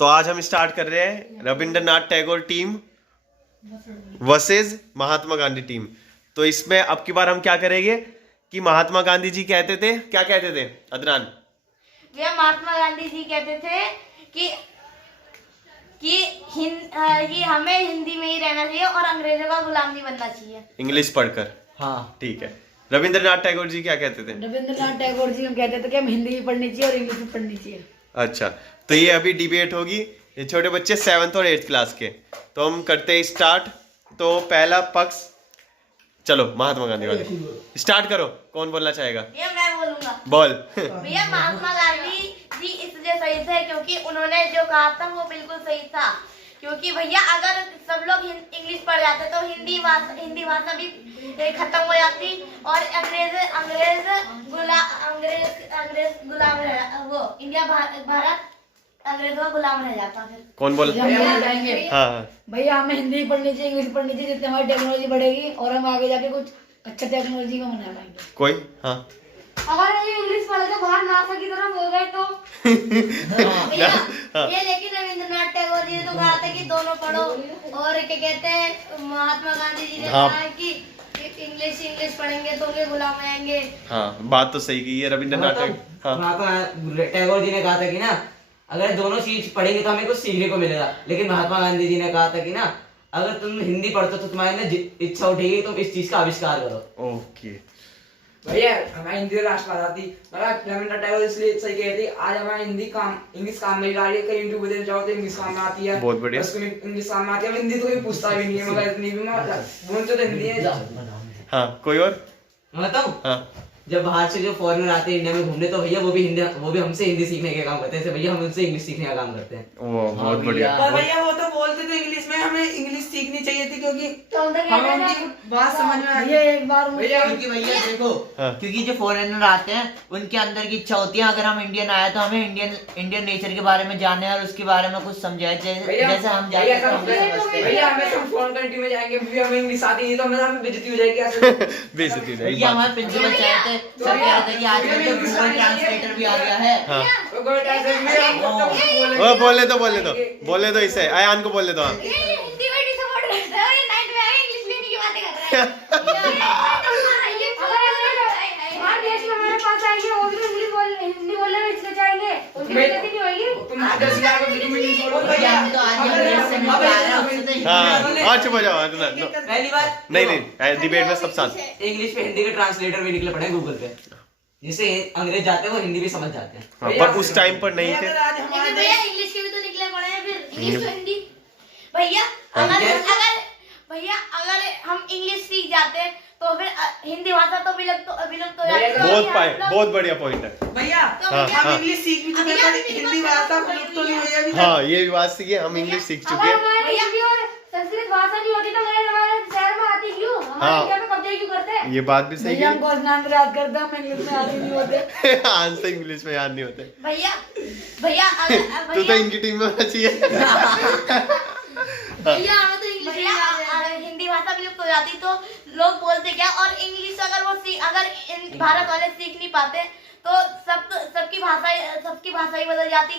तो आज हम स्टार्ट कर रहे हैं Rabindranath Tagore team versus Mahatma Gandhi team. तो इसमें अब की बार हम क्या करेंगे कि महात्मा गांधी जी कहते थे, क्या कहते थे अदनान? वे महात्मा गांधी जी कहते थे कि हमें हिंदी में ही रहना चाहिए और अंग्रेजों का गुलाम नहीं बनना चाहिए। इंग्लिश पढ़कर। हाँ, ठीक है। रविंद्रनाथ टैगोर जी क्या कहते थे? रविंद्रनाथ टैगोर जी हम कहते थे कि हम हिंदी भी पढ़नी चाहिए और इंग्लिश भी पढ़नी चाहिए। अच्छा, तो ये अभी डिबेट होगी, ये छोटे बच्चे 7th और 8th क्लास के। तो हम करते हैं स्टार्ट। तो पहला पक्ष, चलो महात्मा गांधी वाले स्टार्ट करो। कौन बोलना चाहेगा? ये मैं बोलूंगा। बोल। भैया महात्मा गांधी जी इसलिए सही थे क्योंकि उन्होंने जो कहा था वो बिल्कुल सही था। क्योंकि भैया अगर सब लोग इंग्लिश पढ़ जाते तो हिंदी भाषा भी खत्म हो जाती और अंग्रेज गुलाम वो इंडिया भारत अंग्रेजों का गुलाम रह जाता। फिर कौन बोल? जाएंगे। हाँ, भैया हमें हिंदी पढ़नी चाहिए, इंग्लिश पढ़नी चाहिए, जितनी हमारी टेक्नोलॉजी बढ़ेगी और हम आगे जाके कुछ अच्छा टेक्नोलॉजी का बना पाएंगे। कोई? हाँ। अगर ये इंग्लिश पढ़ के बाहर नासा की तरफ हो गए तो भैया ये लेकिन रविंद्रनाथ टैगोर जी ने तो कहा था कि दोनों पढ़ो और क्या कहते हैं महात्मा गांधी जी ने कहा कि इंग्लिश पढ़ेंगे तो उनके गुलाम रहेंगे। हाँ, बात तो सही की है रविंद्रनाथ टैगोर। हाँ, महात्मा टैगोर जी ने कहा था कि ना अगर दोनों चीज पढ़ेंगे तो हमें कुछ सीखने को मिलेगा। लेकिन महात्मा गांधी जी ने कहा था कि ना अगर तुम हिंदी पढ़ते हो तो तुम्हारी ना इच्छा उठेगी तुम इस चीज का आविष्कार करो। ओके। भैया हमारी हिंदी राष्ट्रभाषा थी, मगर रविंद्रनाथ टैगोर इसलिए सही कहती आज हमारी हिंदी काम इंग्लिश काम में आ रही है। कहीं यूट्यूब पे जाओ तो इंग्लिश काम में आती है। बहुत बढ़िया। उसको इंग्लिश काम में आती है, हिंदी तो कोई पूछता भी नहीं है, मगर इतनी भी बोलते तो हिंदी है। हाँ, कोई और? मैं बताऊं? हाँ, जब बाहर से जो फॉरेनर आते हैं इंडिया में घूमने तो भैया वो भी हमसे हिंदी सीखने का काम करते हैं। भैया हम उनसे इंग्लिश सीखने का काम करते हैं। वो बहुत बढ़िया। पर भैया वो तो बोलते थे इंग्लिश में, हमें इंग्लिश सीखनी चाहिए थी क्योंकि हमें उनकी बात समझ में आ भैया एक बार भैया क्योंकि भैया देखो हाँ। क्योंकि जो फॉरेनर आते हैं उनके अंदर की इच्छा होती है अगर हम इंडियन आए तो हमें इंडियन नेचर के बारे में जाने और उसके बारे में कुछ समझाए। जैसे हम जाते हैं तो हमें समझते हैं। भैया हमें हम फॉरेन कंट्री में जाएंगे, हमें इंग्लिश आती नहीं तो हमें बेइज्जती हो जाएगी ऐसे। बेइज्जती नहीं। भैया हमारे प्रिंसिपल चाहते सब कह रहे थे कि आजकल तो गूगल ट्रांसलेटर भी आ गया है। हाँ। बोले ओ, बोले तो इसे अयान को बोले तो। हाँ। हिंदी में सपोर्ट करते हो, ये 9th में आए इंग्लिश लेने की बातें कर रहे हैं। हमारे देश में हमारे पास आएंगे वो भी हिंदी बोलने में हिचकिचाएंगे, उनकी बेइज्जती नहीं होगी। तुम 10 लाख तुम इंग्लिश बोलो भैया हम तो आज अंग्रेज से मिल रहे हैं आपसे तो हिंदी हाँ, में हाँ, चुप हो जाओ अदनान। पहली बात नहीं, डिबेट में सब साथ। इंग्लिश पे हिंदी के ट्रांसलेटर भी निकले पड़े हैं गूगल पे, जिससे अंग्रेज जाते हैं वो हिंदी भी समझ जाते हैं। हाँ, पर उस टाइम पर नहीं थे। लेकिन भैया इंग्लिश के भी तो निकले पड़े हैं, फिर इंग्लिश तो हिंदी। भैया हाँ। अगर हम इंग्लिश सीख जाते तो फिर हिंदी भाषा तो विलुप्त हो जाती। बहुत बढ़िया पॉइंट है। भैया हाँ, हम हाँ। इंग्लिश सीख भी चुके हैं, हिंदी भाषा विलुप्त तो नहीं हुई है अभी तक। हाँ, ये भी बात सीखी है, हम इंग्लिश सीख चुके हैं। भैया और संस्कृत भाषा नहीं होती तो हमारे शहर में आती क्यों? हाँ। हमारे इंडिया में कब्जे क्यों करते? ये बात भी सही भैया है। हमको स्नान याद करते हैं, हम इंग्लिश में आगे नहीं होते। आज से इंग्लिश में याद नहीं होते। भैया तू तो इनकी टीम में होना चाहिए। भैया हमें तो इंग्लिश हिंदी भाषा विलुप्त हो जाती तो लोग बोलते क्या। और इंग्लिश अगर भारत वाले सीख नहीं पाते तो सबकी भाषा ही बदल जाती।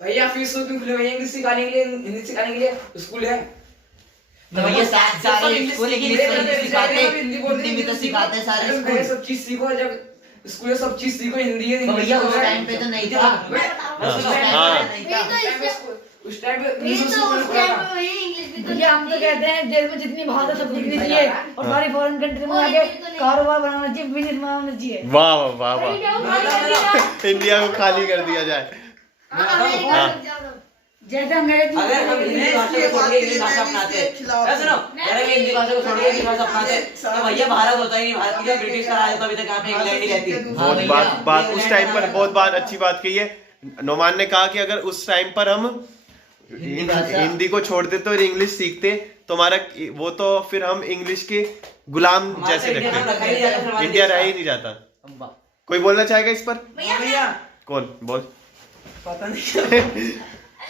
भैया फीस स्कूल खुले हुए हैं इंग्लिश सिखाने के लिए, हिंदी सिखाने के लिए स्कूल है। तो भैया सारे स्कूल इंग्लिश सिखाते हैं, हिंदी भी तो सिखाते हैं सारे स्कूल। सब चीज सीखो, जब स्कूल में सब चीज सीखो, हिंदी है तो भैया उस टाइम पे तो नहीं था। उस टाइम पे भैया हम तो कहते हैं देश में जितनी भाषा सब सीखनी चाहिए और सारी फॉरेन कंट्री में आके कारोबार बनाना चाहिए, बिजनेस बनाना चाहिए। वाह वाह वाह, इंडिया को खाली कर दिया जाए। जैसे अंग्रेजी अगर हम हिंदी भाषा को छोड़ के इंग्लिश भाषा अपनाते हैं, सुनो, अगर हम हिंदी भाषा को छोड़ के इंग्लिश भाषा अपनाते हैं तो भैया भारत होता ही नहीं। भारत की जब ब्रिटिश का राज था अभी तक यहाँ पे इंग्लैंड ही रहती। बहुत बात उस टाइम पर बहुत बात अच्छी बात कही है। नोमान ने कहा कि अगर उस टाइम पर हम हिंदी को छोड़ते तो और इंग्लिश सीखते तो हमारा वो तो फिर हम इंग्लिश के गुलाम जैसे रखते, इंडिया रह ही नहीं जाता। कोई बोलना चाहेगा इस पर? भैया कौन बोल? पता नहीं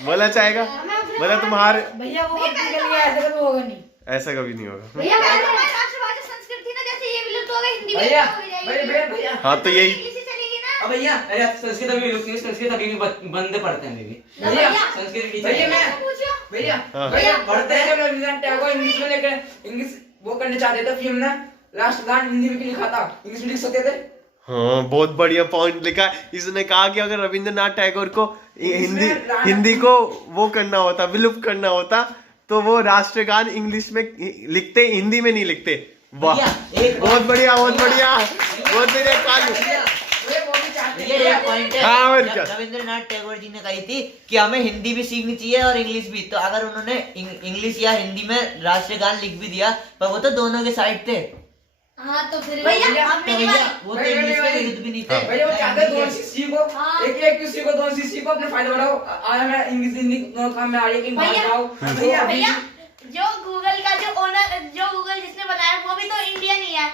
बोलना चाहेगा? मतलब तुम्हारे भैया वो निकल गया, ऐसा कभी होगा नहीं। ऐसा कभी नहीं होगा। भैया राष्ट्रभाषा संस्कृत थी ना, जैसे ये विलुप्त हो गई हिंदी भैया विलुप्त हो जाएगी। भैया हाँ, तो यही इंग्लिश ही चलेगी ना। अब भैया अरे संस्कृत अभी विलुप्त नहीं, संस्कृत अभी भी बंद पढ़ते हैं अभी भी। भैया संस्कृत टीचर भैया मैं पूछो भैया हाँ। भैया पढ़ते हैं जब रविंद्रनाथ टैगोर इंग्लिश में लेकर इंग्लिश वो करने चाहते थे, फिर हमने लास्ट गान हिंदी में लिखा था, इंग्लिश में लिख सकते थे। हाँ बहुत बढ़िया पॉइंट लिखा। इसने कहा कि अगर रविंद्रनाथ टैगोर को हिंदी को वो करना होता, विलुप्त करना होता, तो वो राष्ट्रगान इंग्लिश में लिखते, हिंदी में नहीं लिखते। वाह बहुत बढ़िया, बहुत बढ़िया, बहुत बढ़िया कालू। ये एक पॉइंट है। हाँ, और क्या? रविंद्रनाथ टैगोर जी ने कही थी कि हमें हिंदी भी सीखनी चाहिए और इंग्लिश भी। तो अगर उन्होंने इंग्लिश या हिंदी में राष्ट्रगान लिख भी दिया, पर वो तो दोनों के साइड थे। हाँ तो फिर भैया, भैया तो हमने भैया कहा वो तो इंग्लिश में विरुद्ध भी नहीं थे। भैया वो चाहते हैं दोनों सीख को, हाँ। एक एक किसी को दोनों सीख को अपने फायदा बढ़ाओ। आया मैं इंग्लिश हिंदी दोनों काम में आ रही है कि बाहर भैया, जाओ। भैया भैया जो गूगल का जो ओनर, जो गूगल जिसने बनाया वो भी तो इंडियन ही है।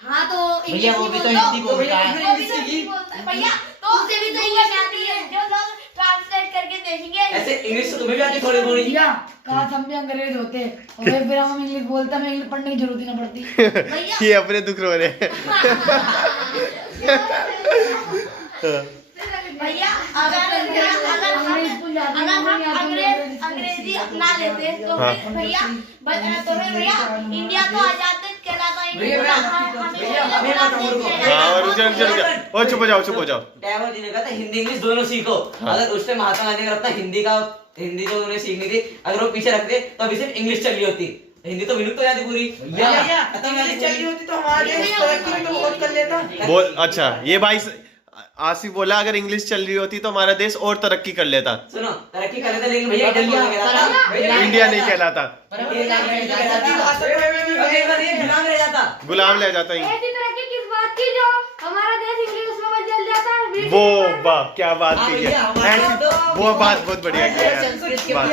हाँ तो भैया वो भी तो बोल दो। हिंदी बोलता है। वो भी तो हिंदी बोलता है भैया, तो उसे भी तो इंग्लिश आती है। जो लोग ट्रांसलेट करके देखेंगे ऐसे इंग्लिश तो तुम्हें भी आती थोड़ी थोड़ी। भैया कहा हम भी अंग्रेज होते और फिर हम इंग्लिश बोलते, हमें इंग्लिश पढ़ने की जरूरत ही ना पड़ती। भैया ये अपने दुख रो रहे हैं। भैया अगर हम अंग्रेजी अपना लेते तो फिर भैया इंडिया तो आजाद कहलाता ही नहीं। हाँ और और चुप हो जाओ, चुप हो जाओ। टैगोर जी ने कहा था हिंदी इंग्लिश दोनों सीखो। अगर उस टाइम महात्मा गांधी ने अपना हिंदी जो उन्हें सीखनी थी, अगर वो पीछे रखते तो अभी सिर्फ इंग्लिश चल रही होती, हिंदी तो विलुप्त हो जाती पूरी। इंग्लिश चल रही होती तो हमारे देश तरक्की भी तो बहुत कर लेता। बोल अच्छा, ये भाई आसिफ बोला अगर इंग्लिश चल रही होती तो हमारा देश और तरक्की कर लेता। सुनो तरक्की कर लेते, लेकिन भैया इंडिया कौन कहलाता? इंडिया नहीं कहलाता, गुलाम रह जाता। गुलाम ले जाता ही। ऐसी तरक्की किस बात की जो हमारा देश इंग्लिश में जल जाता है। वो वाह क्या बात हाँ की भैया, है, हमारे ऐसी- तो- वो बात बहुत बढ़िया की है संस्कृत के यार। भी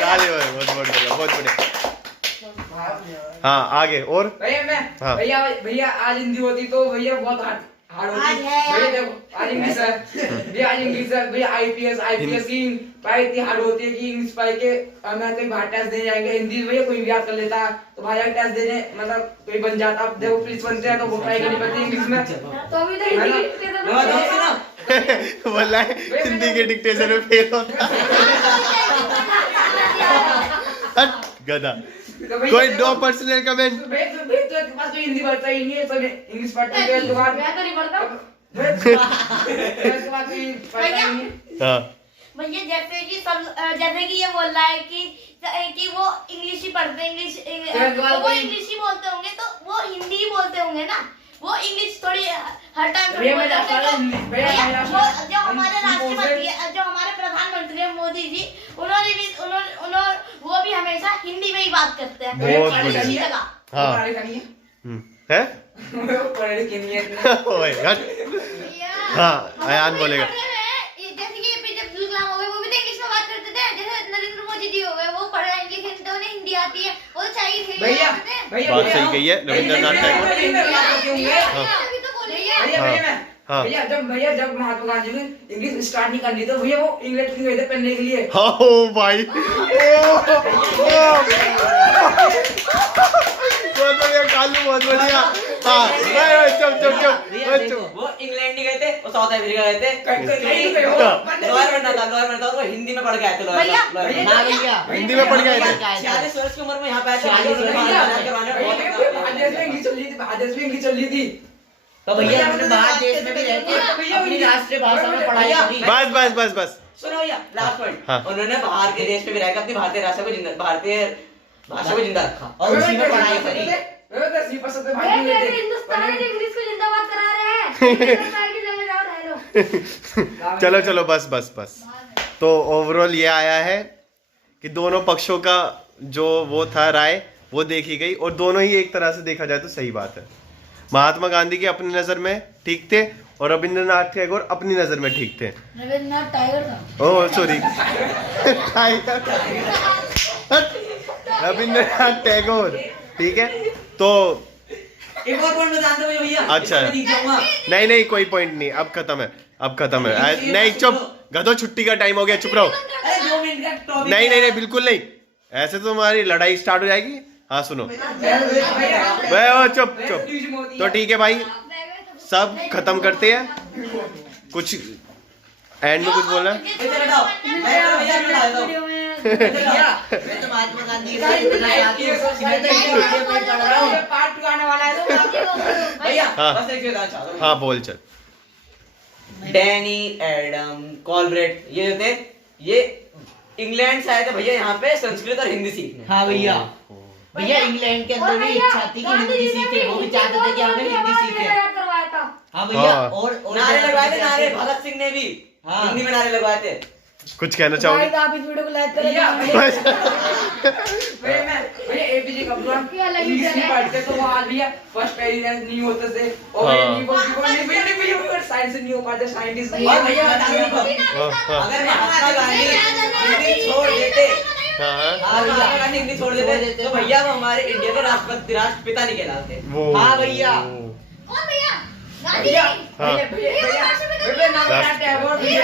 काले भाई बहुत बढ़िया, बहुत बढ़िया। हाँ आगे और भैया मैं हाँ। भैया आज हिंदी होती तो भैया बहुत हार्ड होती। आज है भैया देखो आज इंग्लिश है, भैया आज इंग्लिश है। भैया आईपीएस की पढ़ाई इतनी हार्ड होती है कि इंग्लिश पढ़ के मैं कहीं बाहर टेस्ट देने जाएंगे, हिंदी भैया कोई भी याद कर लेता तो भाई टेस्ट देने मतलब कोई बन जाता। अब देखो पुलिस बनते हैं तो वो पढ़ाई करनी पड़ती है इंग्लिश में। तो अभी तो हिंदी की मैं बताऊं सुनो, बोला है हिंदी के डिक्टेशन में फेल होता। हट, गधा। तो भैया कोई देखो, नो पर्सनल कमेंट। तो भैया तो के पास तो हिंदी पढ़ता ही नहीं है, सब इंग्लिश पढ़ते हैं तो बाद मैं तो नहीं पढ़ता। के बाद भी पढ़ता ही नहीं। हाँ भैया जैसे कि ये बोल रहा है कि वो इंग्लिश ही पढ़ते हैं, तो वो इंग्लिश ही बोलते होंगे तो वो हिंदी ही बोलते होंगे ना। वो इंग्लिश थोड़ी हर टाइम थोड़ी भैया, मैं बोलते होंगे। जाता हूँ, तो भैया, भैया, मैं वो जाता जो हमारे हम- राष्ट्रपति जो हमारे प्रधानमंत्री हैं मोदी जी, उन्होंने वो भी हमेशा हिंदी में ही बात करते हैं। बहुत हर बढ़िया। किसी जगह। हाँ पढ़ाई करनी है। है वो पढ़े लिखे नहीं है। ओए हट। हाँ, अयान बोलेगा। जैसे कि एपीजे अब्दुल कलाम हो गए, वो भी तो इंग्लिश में बात करते थे। जैसे नरेंद्र मोदी जी हो गए, वो पढ़े लिखे थे, उन्हें हिंदी आती है, वो तो चाहिए थे। भैया भैया बात सही कही है, रविंद्रनाथ टैगोर। अभी तो बोलिए। भैया जब महात्मा गांधी ने इंग्लिश स्टार्ट नहीं करनी तो भैया वो इंग्लैंड क्यों गए थे पढ़ने के लिए। हाँ ओ भाई बहुत बढ़िया कालू, बहुत बढ़िया। हाँ चुप। वो इंग्लैंड नहीं गए थे, वो साउथ अफ्रीका गए थे। नहीं गए वो पढ़ने लॉयर बनना था और वो हिंदी में पढ़ के आए थे। भैया, हाँ भैया, हिंदी में पढ़ के आए थे। 46 वर्ष की उम्र में यहाँ पे आए थे। 46 वर्ष की भारत देश में इंग्लिश चल रही थी, भारत देश में इंग्लिश चल रही थी। तो भैया उन्होंने बाहर देश में भी रहकर अपनी राष्ट्रीय भाषा में पढ़ाई करी। बस बस बस बस। सुनो भैया लास्ट पॉइंट, हाँ। उन्होंने बाहर के देश में भी रहकर अपनी भारतीय भाषा को जिंदा रखा। और उसी में पढ़ाई करी। हिंदुस्तान में इंग्लिश को जिंदाबाद करा रहे हैं। हिंदुस्तान की जगह जाओ रह लो। चलो चलो बस बस बस। तो ओवरऑल ये आया है कि दोनों पक्षों का जो वो था राय वो देखी गई, और दोनों ही एक तरह से देखा जाए तो सही बात है। महात्मा गांधी की अपनी नजर में ठीक थे और रविंद्रनाथ टैगोर अपनी नजर में ठीक थे। रविंद्रनाथ टाइगर था। ओह सॉरी रविंद्रनाथ टैगोर, ठीक है। तो एक और पॉइंट बता दो भैया। अच्छा। इसमें जीत जाऊंगा। नहीं कोई पॉइंट नहीं, अब खत्म है, अब खत्म है। नहीं चुप गधो, छुट्टी का टाइम हो गया, चुप रहो। अरे 2 मिनट का टॉपिक। नहीं बिल्कुल नहीं, ऐसे तो तुम्हारी लड़ाई स्टार्ट हो जाएगी। हाँ सुनो, भैया वे ओ चुप चुप। तो ठीक है भाई, सब खत्म करते हैं। कुछ एंड में कुछ बोलना है? ये चलो हटाओ, मैं तो भैया बता देता हूँ। वीडियो में भैया, मैं तो महात्मा गांधी पार्ट 2 आने वाला है तो भैया हाँ। बस एक चीज बताना चाहता हूँ। हाँ बोल चल। डैनी, एडम, कॉलब्रेट, ये जो थे, ये इंग्लैंड से आए थे भैया यहाँ पे संस्कृत और हिंदी सीखने। हाँ भैया, भैया इंग्लैंड के अंदर भी इच्छा थी कि हिंदी सीखे, वो भी चाहते थे कि हमें हिंदी सीखे। करवाया था। हाँ भैया, हाँ। और नारे लगवाए थे, नारे भगत सिंह ने भी हाँ। हिंदी में नारे लगवाए थे। कुछ कहना चाहोगे? गाइस आप इस वीडियो को लाइक भैया करें। भैया एपीजे अब्दुल कलाम क्या लगी इंग्लिश नहीं चले? पढ़ते तो वो आज भैया फर्स्ट प्रेसिडेंट नहीं होते थे और भैया हाँ। नहीं भैया साइंस नहीं हो पाते, साइंटिस्ट नहीं और भैया बता दूं आपको, हाँ, हाँ, अगर महात्मा गांधी हिंदी छोड़ देते, हाँ। अगर महात्मा गांधी हिंदी छोड़ देते तो भैया वो हमारे इंडिया के राष्ट्रपिता नहीं कहलाते। वो हाँ भैया। कौन भैया? गांधी भैया जी। हाँ। भैया नाम टैगोर भैया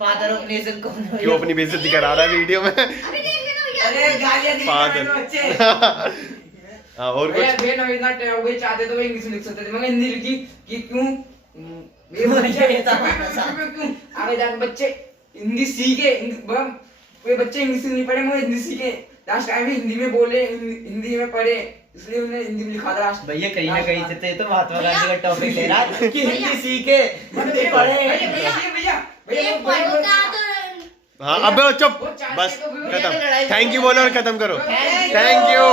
फादर ऑफ नेशन कौन है? क्यों अपनी बेइज्जती करा रहा है वीडियो में? अभी देख लेना भैया। अरे गालियां दी फादर। बच्चे। हाँ, और भैया कुछ? भैया रविन्द्रनाथ टैगोर चाहते तो वो इंग्लिश में लिख सकते थे, मगर हिंदी लिखी कि क्यों क्यों आगे जाकर बच्चे हिंदी सीखे, कोई बच्चे इंग्लिश नहीं पढ़े मगर हिंदी सीखे, लास्ट टाइम भी हिंदी में बोले, हिंदी में पढ़े, इसलिए उन्हें हिंदी में लिखा था लास्ट। भैया कहीं ना कहीं से तो महात्मा गांधी का टॉपिक ले रहा है कि हिंदी सीखे, हिंदी पढ़े। एक पढ़ो का तो हाँ, अबे चुप, वो चाहते बस तो भी वो खत्म। लड़ाई थैंक यू बोलो और खत्म करो। Thank thank you.